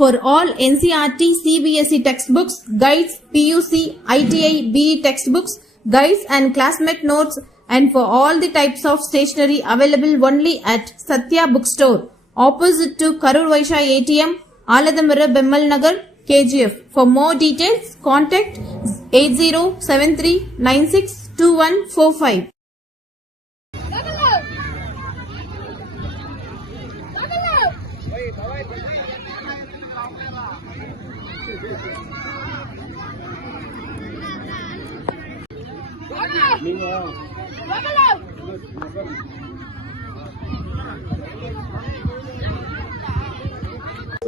For all NCERT CBSE textbooks, guides, PUC, ITI, BE textbooks, guides and classmate notes, and for all the types of stationery available only at Satya Bookstore, opposite to Karur Vaishya ATM, Aladamara Bemmal Nagar, KGF. For more details, contact 8073962145.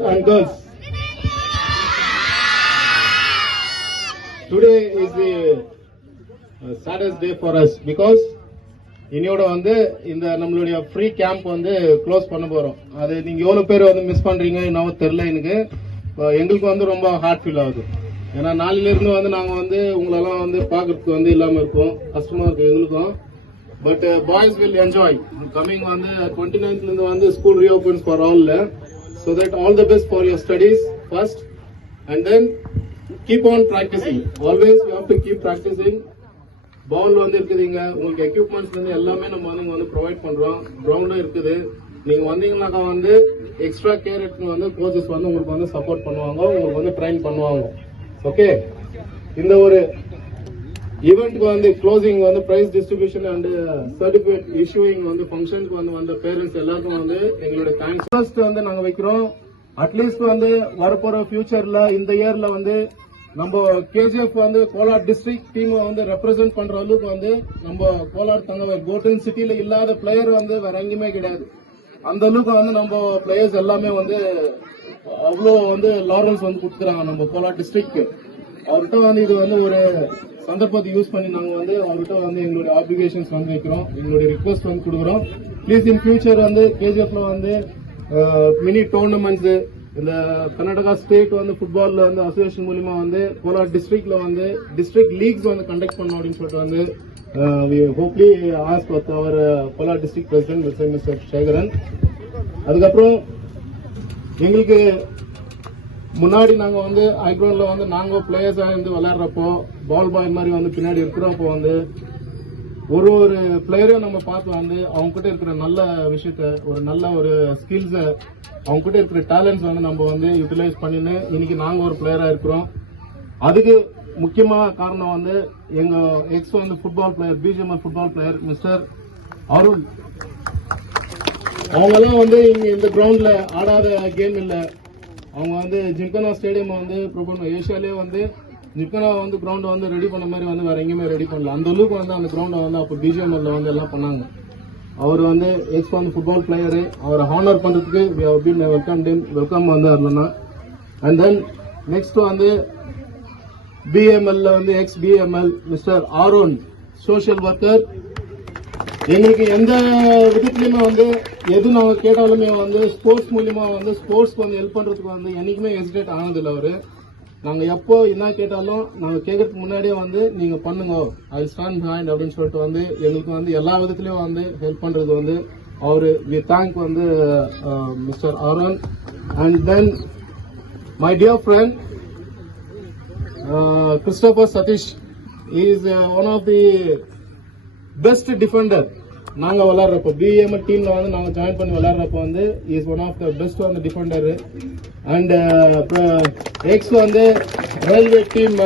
And girls, today is the saddest day for us because இன்னையோட வந்து இந்த நம்மளுடைய free camp வந்து close பண்ண போறோம். அது நீங்க எவ்வளவு பேர் வந்து மிஸ் பண்றீங்க என்னவோ தெரியல. எங்களுக்கு வந்து ரொம்ப ஹார்ட் ஃபீல் ஆகுது. ஏன்னா நாளையில இருந்து வந்து நாங்க வந்து உங்களெல்லாம் வந்து பாக்குறதுக்கு வந்து இல்லாம இருக்கும், கஷ்டமா இருக்கும் எங்களுக்கும். But boys will enjoy. Coming வந்து 29th இருந்து வந்து school reopens for all. So that all the best for your studies first and then keep on practicing. Always you have to keep practicing. Ball வந்து இருக்குதுங்க, உங்களுக்கு equipments வந்து எல்லாமே நம்ம வந்து ப்ரொவைட் பண்றோம். கிரவுண்டும் இருக்குது. நீங்க வந்தீங்கன்னாக்கா வந்து எக்ஸ்ட்ரா கேர் எடுத்து வந்து கோச்சஸ் வந்து உங்களுக்கு வந்து சப்போர்ட் பண்ணுவாங்க, உங்களுக்கு வந்து ட்ரெயின் பண்ணுவாங்க. ஓகே, இந்த ஒரு ஈவெண்ட்க்கு வந்து க்ளோசிங் வந்து prize distribution and certificate issuing வந்து ஃபங்க்ஷனுக்கு வந்து வந்த பேரண்ட்ஸ் எல்லாருக்கும் வந்து எங்களுடைய தேங்க்ஸ் ஃபர்ஸ்ட் வந்து நாங்க வைக்கிறோம். அட்லீஸ்ட் வந்து வரப்போற ஃபியூச்சர்ல இந்த இயர்ல வந்து நம்ம கேஜிஎஃப் வந்து கோலார் டிஸ்ட்ரிக்ட் டீம் வந்து ரெப்ரசென்ட் பண்ற அளவுக்கு வந்து நம்ம கோலார் தங்க கோல்டன் சிட்டில இல்லாத பிளேயர் வந்து வேற எங்கேயுமே கிடையாது. அந்த அளவுக்கு வந்து நம்ம பிளேயர்ஸ் எல்லாமே வந்து அவ்வளோ வந்து லாரல்ஸ் வந்து கொடுத்துக்கிறாங்க நம்ம கோலார் டிஸ்ட்ரிக்ட். அவர்கிட்ட வந்து இது வந்து ஒரு சந்தர்ப்பத்தை யூஸ் பண்ணி நாங்க வந்து அவர்கிட்ட வந்து எங்களுடைய ஆப்ளிகேஷன்ஸ் வந்து வைக்கிறோம், எங்களுடைய ரிக்வெஸ்ட் வந்து கொடுக்குறோம். ப்ளீஸ் இன் ஃபியூச்சர் வந்து கேஜிஎஃப்ல வந்து மினி டோர்னமெண்ட்ஸ், இந்த கர்நாடகா ஸ்டேட் வந்து ஃபுட்பால்ல வந்து அசோசியேஷன் மூலியமா வந்து கோலார் டிஸ்ட்ரிக்ட்ல வந்து டிஸ்ட்ரிக்ட் லீக்ஸ் வந்து கண்டக்ட் பண்ணணும் அப்படின்னு சொல்லிட்டு வந்து hopefully ask with our Kolar district president mister Sekaran. அதுக்கப்புறம் எங்களுக்கு முன்னாடி நாங்க வந்து ஐக்ரௌண்ட்ல வந்து நாங்க பிளேயர்ஸா இருந்து விளையாடுறப்போ பால் பாய் மாதிரி வந்து பின்னாடி இருக்கிறப்போ வந்து ஒரு ஒரு பிளேயரையும் நம்ம பார்த்து வந்து அவங்க கிட்ட இருக்கிற நல்ல விஷயத்த, ஒரு நல்ல ஒரு ஸ்கில்ஸ, அவங்க கிட்ட இருக்கிற டேலண்ட்ஸ் வந்து நம்ம வந்து யூட்டிலைஸ் பண்ணின்னு இன்னைக்கு நாங்க ஒரு பிளேயரா இருக்கிறோம். அதுக்கு முக்கியமான காரணம் வந்து எங்க எக்ஸ் வந்து football player, BGML football player mister Arun. அவங்க எல்லாம் வந்து இங்க இந்த கிரவுண்ட்ல ஆடாத கேம் இல்ல. அவங்க வந்து ஜிம்கனா ஸ்டேடியம் வந்து ஏஷியாலே வந்து ஜிம்கனா வந்து கிரவுண்ட் வந்து ரெடி பண்ண மாதிரி வந்து வேற எங்கேயுமே ரெடி பண்ணல. அந்த அளவுக்கு வந்து அந்த கிரவுண்டை வந்து அப்போ பிஜிஎம்எல்ல வந்து எல்லாம் பண்ணாங்க. அவர் வந்து எக்ஸ் வந்து ஃபுட்பால் பிளேயரு. அவரை ஹானர் பண்றதுக்கு வெல்கம் வந்து வரலன்னா. அண்ட் தென் நெக்ஸ்ட் வந்து பிஎம்எல்ல வந்து X PML mister Aaron, social worker. எங்களுக்கு எந்த விதத்துலயுமே வந்து எது நாங்க கேட்டாலுமே வந்து ஸ்போர்ட்ஸ் மூலியமா வந்து ஸ்போர்ட்ஸ்க்கு வந்து ஹெல்ப் பண்றதுக்கு வந்து என்னைக்குமே ஹெசிடேட் ஆனதில்லை அவரு. நாங்க எப்போ என்ன கேட்டாலும் நாங்க கேட்கறதுக்கு முன்னாடியே வந்து நீங்க பண்ணுங்க, ஐ ஸ்டாண்ட் பிஹைண்ட் அப்படின்னு சொல்லிட்டு வந்து எங்களுக்கு வந்து எல்லா விதத்திலயும் வந்து ஹெல்ப் பண்றது வந்து அவரு. வி தேங்க் வந்து mister Aaron. And then my dear friend Christopher Sathish is one of the best defender. நாங்க விளையாடுறப்போ பிஎம்எல் டீம்ல வந்து நாங்க ஜாயின் பண்ணி விளையாடுறப்போ வந்து is one of the best வந்து டிஃபெண்டர். அண்ட் எக்ஸ் வந்து ரயில்வே டீம்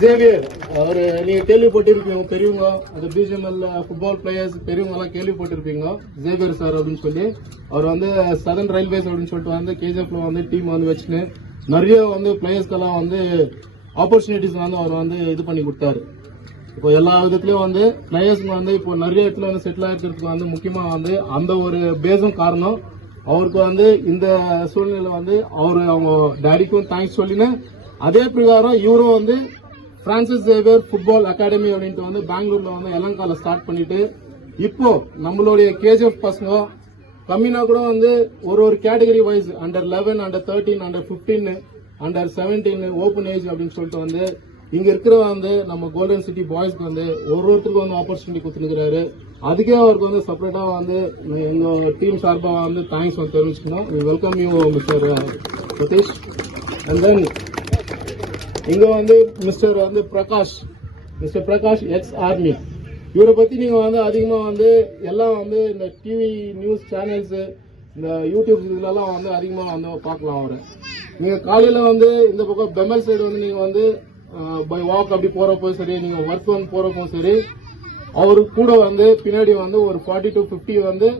ஜேவியர், அவரு நீங்க கேள்விப்பட்டிருப்பீங்க, பெரியவங்க அந்த பிஜிஎம்எல் ஃபுட்பால் பிளேயர்ஸ் பெரியவங்க எல்லாம் கேள்விப்பட்டிருப்பீங்க ஜேவியர் சார் அப்படின்னு சொல்லி. அவர் வந்து சதர்ன் ரயில்வேஸ் அப்படின்னு சொல்லிட்டு வந்து கேஜிஎஃப்ல வந்து டீம் வந்து வச்சுன்னு நிறைய வந்து பிளேயர்ஸ்க்கெல்லாம் வந்து ஆப்பர்ச்சுனிட்டிஸ் வந்து அவர் வந்து இது பண்ணி கொடுத்தாரு. இப்போ எல்லா விதத்திலயும் வந்து பிளேயர்ஸ்க்கு வந்து இப்போ நிறைய இடத்துல வந்து செட்டில் ஆயிருக்கிறதுக்கு வந்து முக்கியமா வந்து அந்த ஒரு பேஸும் காரணம். அவருக்கு வந்து இந்த சூழ்நிலை வந்து அவங்க டேடிக்கும் தேங்க்ஸ் சொல்லின்னு, அதே பிரகாரம் இவரும் வந்து பிரான்சிஸ் சேவியர் ஃபுட்பால் அகாடமி அப்படின்ட்டு வந்து பெங்களூர்ல வந்து எலங்கால ஸ்டார்ட் பண்ணிட்டு இப்போ நம்மளுடைய கேஜிஎஃப் பசங்க கம்மினா கூட வந்து ஒரு category wise under 11, under 13, under 15, under 17 open age அப்படின்னு சொல்லிட்டு வந்து இங்க இருக்கிற வந்து நம்ம கோல்டன் சிட்டி பாய்ஸ்க்கு வந்து ஒருத்தருக்கு வந்து ஆப்பர்ச்சுனிட்டி கொடுத்துருக்காரு. அதுக்கே அவருக்கு வந்து செப்பரேட்டா வந்து எங்க டீம் சார்பா வந்து தேங்க்ஸ் வந்து தெரிவிச்சுக்கணும். Welcome you mister Satish. And then இங்க வந்து மிஸ்டர் வந்து பிரகாஷ் எக்ஸ் ஆர்மி. இவரை பத்தி நீங்க வந்து அதிகமா வந்து எல்லாம் வந்து இந்த டிவி நியூஸ் சேனல்ஸ் இந்த யூடியூப் இதுலலாம் வந்து அதிகமா வந்து பார்க்கலாம் அவரை. நீங்க காலையில வந்து இந்த பக்கம் பெமல் சைடு வந்து நீங்க வந்து பை வாக் அப்படி போறப்போ சரி, நீங்க ஒர்க் வந்து போறப்போ சரி, அவரு கூட வந்து பின்னாடி வந்து ஒரு 40 to 50 வந்து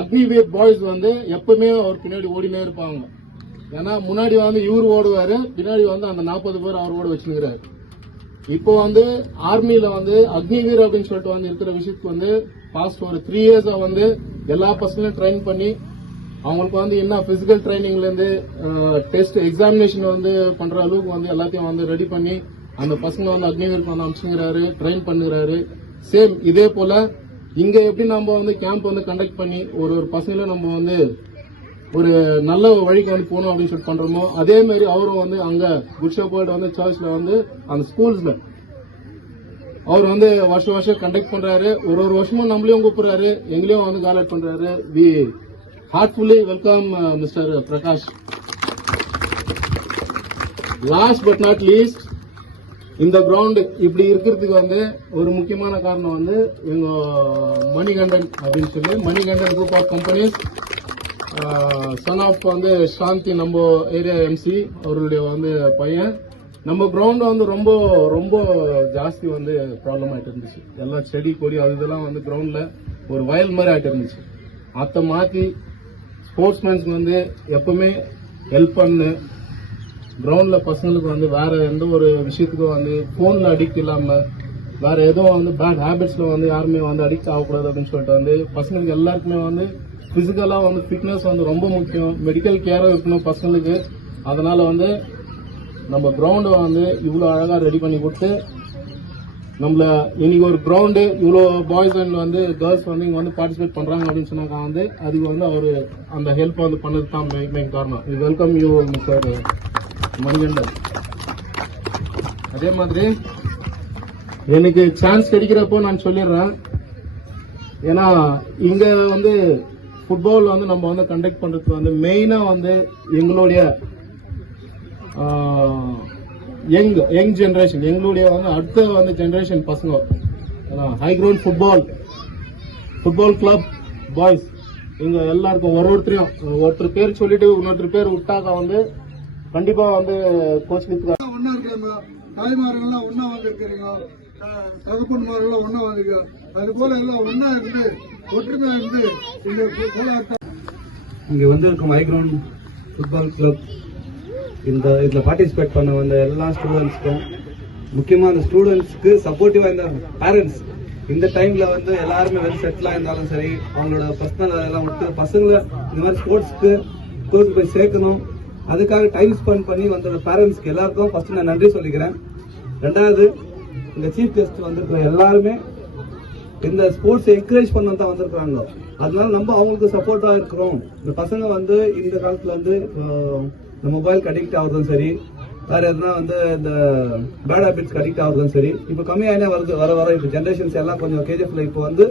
அக்னிவீர் பாய்ஸ் வந்து எப்பவுமே அவர் பின்னாடி ஓடினே இருப்பாங்க. ஏன்னா முன்னாடி வந்து இவர் ஓடுவாரு, பின்னாடி வந்து அந்த 40 பேர் அவர் ஓட வச்சுக்கிறாரு. இப்போ வந்து ஆர்மியில வந்து அக்னிவீர் அப்படின்னு சொல்லிட்டு வந்து இருக்கிற விஷயத்துக்கு வந்து பாஸ்ட் ஒரு 3 இயர்ஸா வந்து எல்லா பசங்களையும் ட்ரெயின் பண்ணி அவங்களுக்கு வந்து என்ன பிசிக்கல் ட்ரைனிங்ல இருந்து டெஸ்ட் எக்ஸாமினேஷன் வந்து பண்ற அளவுக்கு வந்து எல்லாத்தையும் வந்து ரெடி பண்ணி அந்த பசங்க வந்து அக்னிவீருக்கு வந்து அனுப்பிச்சுங்கிறாரு, ட்ரெயின் பண்ணுகிறாரு. சேம் இதே போல இங்க எப்படி நம்ம வந்து கேம்ப் வந்து கண்டக்ட் பண்ணி ஒரு பசங்களும் நம்ம வந்து ஒரு நல்ல வழிக்கு வந்து போகணும் அப்படின்னு சொல்லிட்டு பண்றோமோ, அதே மாதிரி அவரும் வந்து அங்க குட் ஷெப்பர்ட் வந்து சர்ச்ல வந்து அந்த ஸ்கூல்ஸ்ல அவர் வந்து வருஷம் கண்டக்ட் பண்றாரு. ஒரு வருஷமும் நம்மளையும் கூப்பிடுறாரு, எங்களையும் வந்து காலட் பண்றாரு. We heartfully welcome mister Prakash. Last but not least, இந்த கிரவுண்ட் இப்படி இருக்கிறதுக்கு வந்து ஒரு முக்கியமான காரணம் வந்து எங்க மணிகண்டன் அப்படின்னு சொல்லி Manikandan group of companies son of வந்து சாந்தி நம்ம ஏரியா எம்சி அவருடைய வந்து பையன். நம்ம கிரவுண்ட் வந்து ரொம்ப ரொம்ப ஜாஸ்தி வந்து ப்ராப்ளம் ஆயிட்டு இருந்துச்சு. எல்லாம் செடி கொடி அது இதெல்லாம் வந்து கிரவுண்ட்ல ஒரு வயல் மாதிரி ஆயிட்டு இருந்துச்சு. அதை மாத்தி ஸ்போர்ட்ஸ்மேன்ஸ்க்கு வந்து எப்பவுமே ஹெல்ப் பண்ணு, கிரவுண்ட்ல பசங்களுக்கு வந்து வேற எந்த ஒரு விஷயத்துக்கும் வந்து போன்ல அடிக்ட் இல்லாம வேற எதுவும் வந்து பேட் ஹேபிட்ஸ்ல வந்து யாருமே வந்து அடிக்ட் ஆகக்கூடாது அப்படின்னு சொல்லிட்டு வந்து பசங்களுக்கு எல்லாருக்குமே வந்து பிசிக்கலா வந்து ஃபிட்னஸ் வந்து ரொம்ப முக்கியம், மெடிக்கல் கேரும் இருக்கணும் பசங்களுக்கு. அதனால வந்து நம்ம கிரவுண்டை வந்து இவ்வளவு அழகா ரெடி பண்ணி கொடுத்து நம்மள இன்னைக்கு ஒரு கிரவுண்டு இவ்வளோ பாய்ஸ் அண்ட் வந்து கேர்ள்ஸ் வந்து இங்க வந்து பார்ட்டிசிபேட் பண்றாங்க அப்படின்னு சொன்னாங்க வந்து அதுக்கு வந்து அவரு அந்த ஹெல்ப் வந்து பண்ணது தான் மெயின் காரணம். Welcome you mister Manikandan. அதே மாதிரி எனக்கு சான்ஸ் கிடைக்கிறப்போ நான் சொல்லிடுறேன், ஏன்னா இங்க வந்து ஃபுட்பால் வந்து நம்ம வந்து கண்டக்ட் பண்றதுக்கு வந்து மெயினா வந்து எங்களுடைய யங் ஜெனரேஷன், எங்களுடைய வந்து அடுத்த வந்து ஜெனரேஷன் பசங்க high ground football club boys இங்க எல்லாருக்கும் ஒருத்தர் பேர் சொல்லிட்டு இன்னொருத்தர் பேர் விட்டாக்க வந்து கண்டிப்பா வந்து கோச் ஒன்னா இருக்காங்க, தாய்மார்கள்லாம் ஒன்னா வந்திருக்கிறீங்க, தகப்பன்மார்கள்லாம் ஒன்னா வந்திருக்கீங்க. அது போல எல்லாம் ஒன்னா இருந்து ஒற்றுமையா இருந்து இந்த போராட்டம் இங்க வந்திருக்கும் ஹை கிரவுண்ட் ஃபுட்பால் கிளப் இதுல பார்ட்டிசிபேட் பண்ண வந்த எல்லா ஸ்டூடெண்ட்ஸ்க்கும், முக்கியமா அந்த ஸ்டூடெண்ட்ஸ்க்கு சப்போர்ட்டிவா இந்த பேரண்ட்ஸ் இந்த டைம்ல வந்து எல்லாருமே வெல் செட்டிலா இருந்தாலும் சரி, அவங்களோட பர்சனல் வேலையெல்லாம் விட்டு பசங்களை இந்த மாதிரி ஸ்போர்ட்ஸ்க்கு போய் சேர்க்கணும், அதுக்காக டைம் ஸ்பெண்ட் பண்ணி வந்த பேரண்ட்ஸ்க்கு எல்லாருக்கும் ஃபர்ஸ்ட் நான் நன்றி சொல்லிக்கிறேன். ரெண்டாவது, இந்த சீஃப் கெஸ்ட் வந்திருக்கிற எல்லாருமே இந்த ஸ்போர்ட்ஸ் என்கரேஜ் பண்ண தான் வந்திருக்காங்க. அதனால நம்ம அவங்களுக்கு சப்போர்ட்டா இருக்கிறோம். இந்த பசங்க வந்து இந்த காலத்துல வந்து இந்த மொபைலுக்கு அடிக்ட் ஆகுறதும் சரி, வேற எதுனா வந்து இந்த பேட் ஹேபிட்ஸ்க்கு அடிக்ட் ஆகுறதும் சரி, இப்ப கம்மியானே வருது. வர இப்ப ஜெனரேஷன்ஸ் எல்லாம் கொஞ்சம் கேஜிஎஃப்ல இப்போ வந்து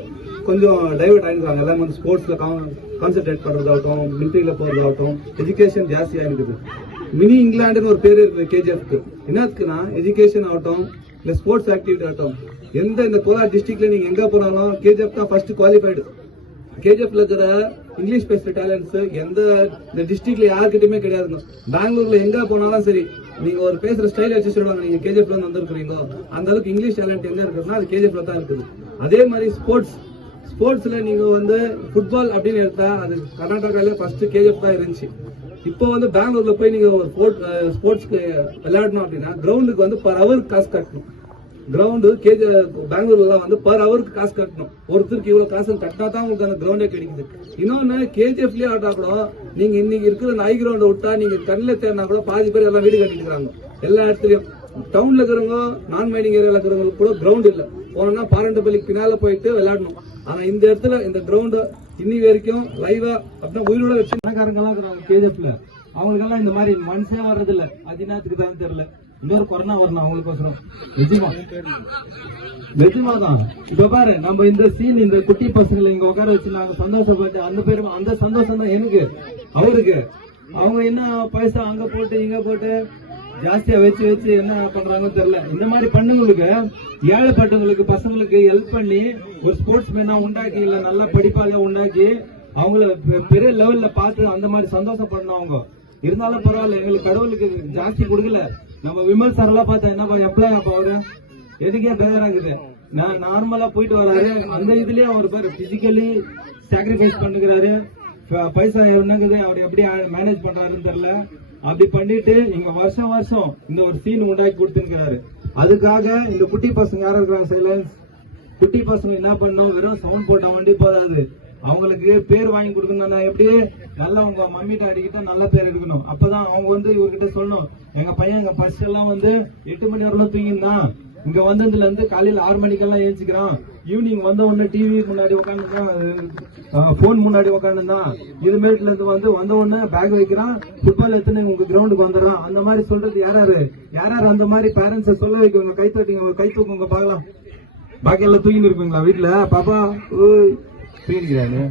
கொஞ்சம் டைவர்ட் ஆயிருக்காங்க. எல்லாம் வந்து ஸ்போர்ட்ஸ்ல கான்சென்ட்ரேட் பண்றதாகட்டும், மிலிட்டரியில போறதாகட்டும், எஜுகேஷன் ஜாஸ்தியா இருக்குது. மினி இங்கிலாந்துன்னு ஒரு பேர் இருக்குது கேஜிஎஃப்க்கு. என்னத்துக்குன்னா எஜுகேஷன் ஆகட்டும் இல்ல ஸ்போர்ட்ஸ் ஆக்டிவிட்டி ஆகட்டும், இந்த கோலார் டிஸ்ட்ரிக்ட்ல நீங்க எங்க போனாலும் கேஜிஎஃப் தான் ஃபர்ஸ்ட் குவாலிஃபைடு. கேஜிஎஃப்ல இருக்கிற இங்கிலீஷ் பேசுற டேலண்ட்ஸ் இந்த டிஸ்ட்ரிக்ட்ல யாருக்கிட்டயுமே கிடையாதுங்க. பெங்களூர்ல எங்க போனாலும் சரி, நீங்க ஒரு பேசுற ஸ்டைல் வச்சு சொல்லுவாங்க நீங்க கேஜிஎஃப்ல இருந்து வந்திருக்கீங்க. அந்த அளவுக்கு இங்கிலீஷ் டேலண்ட் எங்க இருக்குதுன்னா அது கேஜிஎஃப்ல தான் இருக்குது. அதே மாதிரி ஸ்போர்ட்ஸ்ல நீங்க வந்து ஃபுட்பால் அப்படின்னு எடுத்தா அது கர்நாடகால ஃபர்ஸ்ட் கேஜிஎஃப் தான் இருந்துச்சு. இப்போ வந்து பெங்களூர்ல போய் நீங்க ஒரு ஸ்போர்ட்ஸ்க்கு விளையாடணும் அப்படின்னா கிரவுண்டுக்கு வந்து பர் ஹவர் காசு கட்டணும். கிரவுண்டு பெங்களூர்ல வந்து பர் ஹவருக்கு காசு கட்டணும். ஒருத்தருக்கு இவ்வளவு காசு கட்டினா தான் உங்களுக்கு அந்த கிரவுண்டே கிடைக்குது. இன்னொன்னு கேஜிஎஃப்லயே ஆட்டா கூட நீங்க இன்னைக்கு இருக்கிற ஹை கிரவுண்ட் விட்டா நீங்க கண்ணில் தேடினா கூட பாதி பேர் எல்லாம் வீடு கட்டிட்டு இருக்காங்க. எல்லா இடத்துலயும் டவுன்ல இருக்கிறவங்க நான் மைனிங் ஏரியால இருக்கிறவங்களுக்கு கூட கிரவுண்ட் இல்ல. போனா பாரண்டபலிக்கு பின்னால போயிட்டு விளையாடணும். ஆனா இந்த இடத்துல இந்த கிரவுண்ட் இன்னி வரைக்கும் லைவா அப்படின்னா உயிரோட வச்சு பணக்காரங்கெல்லாம் இருக்கிறாங்க கேஜிஎஃப்ல. அவங்களுக்கெல்லாம் இந்த மாதிரி மனசே வர்றது இல்ல. அது என்னத்துக்கு தான் தெரியல. இன்னொரு கொரோனா வரணும் அவங்களுக்கோசரம். நிஜமாதான். இப்ப பாரு, நம்ம இந்த சீன் இந்த குட்டி பசங்களை இங்க உட்கார வச்சு நாங்க சந்தோஷப்பட்டு அந்த சந்தோஷம் தான் எனக்கு அவருக்கு. அவங்க என்ன பைசா அங்க போட்டு இங்க போட்டு ஜாஸ்தியா வச்சு என்ன பண்றாங்கன்னு தெரியல. இந்த மாதிரி பண்ணுங்களுக்கு ஏழைப்பட்டவங்களுக்கு பசங்களுக்கு ஹெல்ப் பண்ணி ஒரு ஸ்போர்ட்ஸ் மேனா உண்டாக்கி இல்ல நல்ல படிப்பாக உண்டாக்கி அவங்கள பெரிய லெவல்ல பார்த்து அந்த மாதிரி சந்தோஷப்படணும். அவங்க இருந்தாலும் பரவாயில்ல, எங்களுக்கு கடவுளுக்கு ஜாஸ்தி கொடுக்கல. நம்ம விமல் சார் எல்லாம் பார்த்தா என்னப்பா எம்ப்ளாய் அப்ப அவரு எதுக்கே பேராகுது. நான் நார்மலா போயிட்டு வராரு, அந்த இதுலயே அவர் பேர் பிசிக்கலி சாக்ரிஃபைஸ் பண்ணுகிறாரு. பைசா என்னங்குது அவர் எப்படி மேனேஜ் பண்றாருன்னு தெரியல. அப்படி பண்ணிட்டு இங்க வருஷம் வருஷம் இந்த ஒரு சீன் உண்டாக்கி கொடுத்துருக்கிறாரு. அதுக்காக இந்த குட்டி பசங்க யாரும் இருக்கிறாங்க சைலன்ஸ், குட்டி பசங்க என்ன பண்ணும், வெறும் சவுண்ட் போட்டா வண்டி போதாது, அவங்களுக்கு பேர் வாங்கி கொடுக்கணும். எப்படி நல்லா உங்க மம்மிட்ட அடிக்கிட்டா நல்ல பேர் எடுக்கணும். அப்பதான் அவங்க வந்து இவர்கிட்ட சொல்லணும், எங்க பையன் எங்க ஃபர்ஸ்ட் எல்லாம் வந்து 8 மணி வரலாம் தூங்கிருந்தான், இங்க வந்ததுல இருந்து காலையில 6 மணிக்கெல்லாம் ஏஞ்சிக்கிறான், ஈவினிங் வந்த உடனே டிவி முன்னாடி உட்காந்துருக்கான், போன் முன்னாடி உட்காந்துருந்தான், இதுமேட்ல இருந்து வந்த உடனே பேக் வைக்கிறான், ஃபுட்பால் எடுத்துன்னு உங்க கிரவுண்டுக்கு வந்துடுறான். அந்த மாதிரி சொல்றது யாராரு அந்த மாதிரி பேரண்ட்ஸை சொல்ல வைக்கவங்க கை தட்டிங்க, ஒரு கை தூக்குங்க பாக்கலாம். பாக்கி எல்லாம் தூக்கிட்டு இருப்பீங்களா வீட்டுல? பாப்பா தூங்கிக்கிறாரு.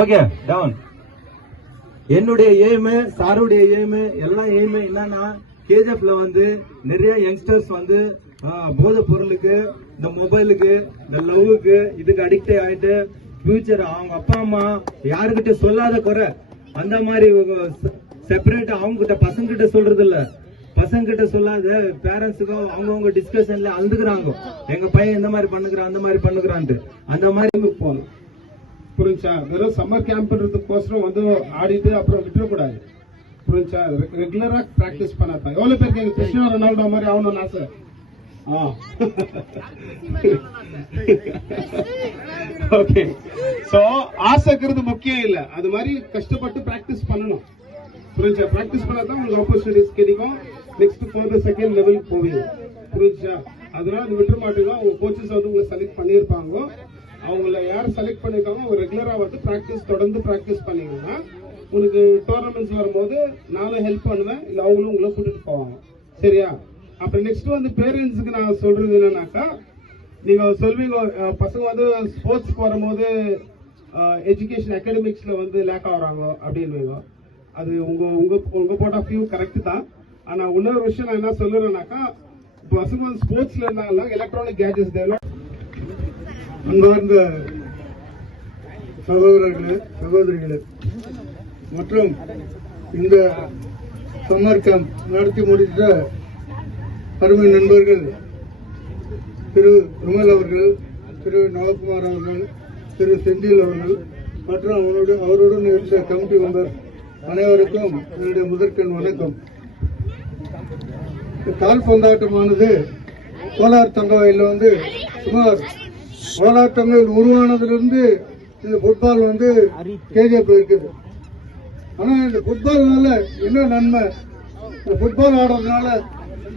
Okay down. என்னுடைய எய்மு, சாருடைய எய்மு, எல்லாம் எய்மு என்னன்னா கேஜிஎஃப்ல வந்து நிறைய யங்ஸ்டர்ஸ் வந்து போதை பொருளுக்கு, இந்த மொபைலுக்கு, இந்த லவ்வுக்கு, இதுக்கு அடிக்ட் ஆயிட்டு ஃபியூச்சர் அவங்க அப்பா அம்மா யாருக்கிட்ட சொல்லாத குறை அந்த மாதிரி செப்பரேட்டா அவங்க கிட்ட பசங்க கிட்ட சொல்றது இல்ல, பசங்க கிட்ட சொல்லாத பேரண்ட்ஸுக்கும் அவங்கவுங்க டிஸ்கஷன்ல அழுதுகிறாங்க, எங்க பையன் இந்த மாதிரி பண்ணுகிறான் அந்த மாதிரி பண்ணுகிறான்ட்டு. அந்த மாதிரி போகணும். புரிஞ்சா? வெறும் சம்மர் கேம்ப்ன்றதுக்கோசரம் வந்து ஆடிட்டு அப்புறம் விட்டுறக்கூடாது. புரிஞ்சா? ரெகுலரா பிராக்டிஸ் பண்ணாதான். எவ்வளவு பேருக்கு எங்க கிறிஸ்டியானோ ரொனால்டோ மாதிரி ஆகணும்னு ஆசை? ஓகே. சோ ஆசைக்கிறது முக்கியம் இல்ல, அது மாதிரி கஷ்டப்பட்டு பிராக்டிஸ் பண்ணணும். புரிஞ்சா? பிராக்டிஸ் பண்ணாதான் உங்களுக்கு ஆப்பர்ச்சுனிட்டிஸ் கிடைக்கும். நெக்ஸ்ட் ஃபர்தர் செகண்ட் லெவலுக்கு போவீங்க. புரிஞ்சா? அதனால அது விட்டுற மாட்டீங்க. உங்க கோச்சஸ் வந்து உங்களை செலக்ட் பண்ணிருப்பாங்க. அவங்கள யார் செலக்ட் பண்ணிருக்காங்க அவங்க ரெகுலரா வந்து பிராக்டிஸ் தொடர்ந்து பிராக்டிஸ் பண்ணீங்கன்னா உங்களுக்கு டோர்னமெண்ட்ஸ் வரும்போது நானும் ஹெல்ப் பண்ணுவேன், இல்ல அவங்களும் உங்களை கூட்டிட்டு போவாங்க. சரியா? அப்புறம் நெக்ஸ்ட் வந்து பேரண்ட்ஸுக்கு நான் சொல்றது என்னன்னாக்கா, நீங்க சொல்வீங்க பசங்க வந்து ஸ்போர்ட்ஸ் போகும்போது எஜுகேஷன் அகாடமிக்ஸ்ல வந்து லேக் ஆகுறாங்க அப்படின்னு. அது உங்க உங்க உங்க போட்ட வியூ கரெக்ட் தான். ஆனா இன்னொரு விஷயம் நான் என்ன சொல்லுறேன்னாக்கா, பசங்க வந்து ஸ்போர்ட்ஸ்ல இருந்தாலும் எலக்ட்ரானிக் கேஜெட்ஸ் டெவலப். அன்பார்ந்த சகோதரர்களே, சகோதரிகளே மற்றும் இந்த சம்மர் கேம்ப் நடத்தி முடித்த அருமை நண்பர்கள் திரு விமல் அவர்கள், திரு நவகுமார் அவர்கள், திரு செந்தில் அவர்கள் மற்றும் அவருடன் இருந்த கமிட்டி மெம்பர் அனைவருக்கும் என்னுடைய முதற்கண் வணக்கம். கால்பந்தாட்டமானது கோலார் தங்கவயலில் வந்து சுமார் கோலார் தங்கவயல் உருவானதிலிருந்து இந்த ஃபுட்பால் வந்து கேஜிஎஃப் இருக்குது. ஆனா இந்த ஃபுட்பால்னால என்ன நன்மை, இந்த ஃபுட்பால் ஆடுறதுனால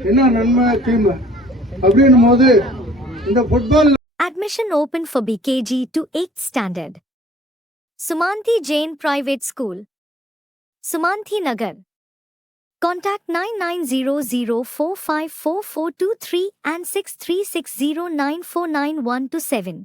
என்ன நன்மை தீமை அப்படின்னும் போது இந்த football. Admission open for BKG to 8th standard. Sumanthi Jain Private School, Sumanthi Nagar. Contact 9900454423 and 6360949127.